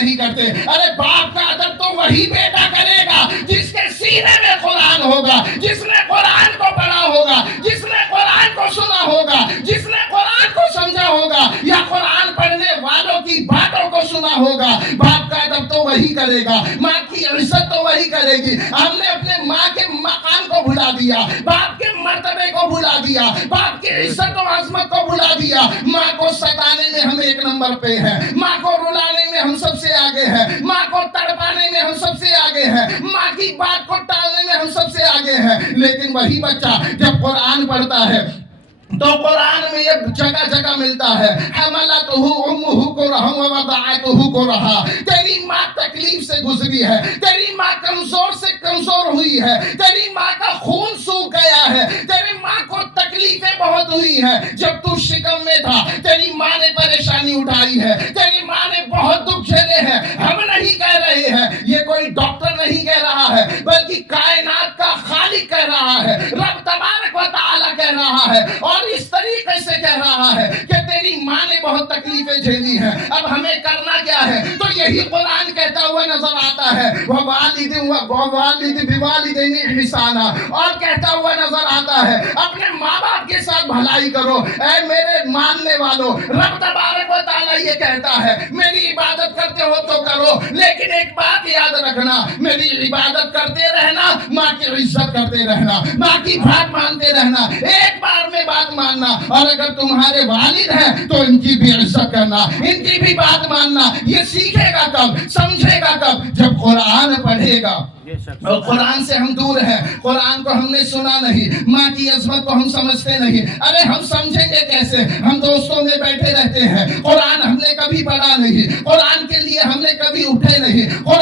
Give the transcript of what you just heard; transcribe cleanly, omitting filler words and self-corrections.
نہیں کرتے. ارے باپ کا ادب تو وہی بیٹا کرے گا جس کے سینے میں قرآن ہوگا, جس نے قرآن کو پڑھا ہوگا, جس نے قرآن کو سنا ہوگا, جس نے قرآن کو سمجھا ہوگا یا قرآن پڑھنے والوں کی باتوں کو سنا ہوگا. باپ کا ادب تو وہی کرے گا, ماں کی عزت تو وہی کرے گی. ہم نے اپنے ماں کے مقام کو بھلا دیا, باپ کے مرتبے کو بھلا دیا, باپ کی عزت و عظمت کو بھلا دیا. ماں کو ستانے میں ہم ایک نمبر پہ ہیں, ماں کو رلانے میں ہم سب سے آگے ہیں, ماں کو تڑپانے میں ہم سب سے آگے ہیں, ماں کی بات کو ٹالنے میں ہم سب سے آگے ہیں. لیکن وہی بچہ جب قرآن پڑھتا ہے تو قرآن میں یہ جگہ جگہ ملتا ہے, حملتہ امہ کرہا ووضعتہ کرہا. تیری ماں تکلیف سے گزری ہے, تیری ماں کمزور سے کمزور ہوئی ہے, تیری ماں کا خون سوکھ گیا ہے, تیری ماں کو تکلیفیں بہت ہوئی ہیں. جب تو شکم میں تھا تیری ماں نے پریشانی اٹھائی ہے, تیری ماں نے بہت دکھ جھیلے ہیں. ہم نہیں کہہ رہے ہیں, یہ کوئی ڈاکٹر نہیں کہہ رہا ہے, بلکہ کائنات کا خالق کہہ رہا ہے, رب تبارک و تعالی کہہ رہا ہے, اور اس طریقے سے کہہ رہا ہے کہ تیری ماں نے بہت تکلیفیں جھیلی ہیں. اب ہمیں کرنا کیا ہے؟ تو یہی قرآن کہتا ہوا نظر آتا ہے, وَوَالِدٍ بِوَالِدَيْنِ احْسَانًا, اور کہتا ہوا نظر آتا ہے اپنے ماں باپ کے ساتھ بھلائی کرو. اے میرے ماننے والوں, رب تبارک و تعالیٰ یہ کہتا ہے میری عبادت کرتے ہو تو کرو, لیکن ایک بات یاد رکھنا, میری عبادت کرتے رہنا, ماں کی عزت کرتے رہنا, ماں کی بات مانتے رہنا, ایک بار میں بات ماننا. اور اگر تمہارے والد ہیں تو ان کی بھی عزت کرنا, ان کی بھی بات ماننا. یہ سیکھے گا کب, سمجھے گا کب؟ جب قرآن پڑھے گا. اور قرآن سے ہم دور ہیں, قرآن کو ہم نے سنا نہیں, ماں کی عظمت کو ہم سمجھتے نہیں. ارے ہم سمجھیں گے کیسے؟ ہم دوستوں میں بیٹھے رہتے ہیں, قرآن ہم نے کبھی پڑھا نہیں, قرآن کے لیے ہم نے کبھی اٹھے نہیں.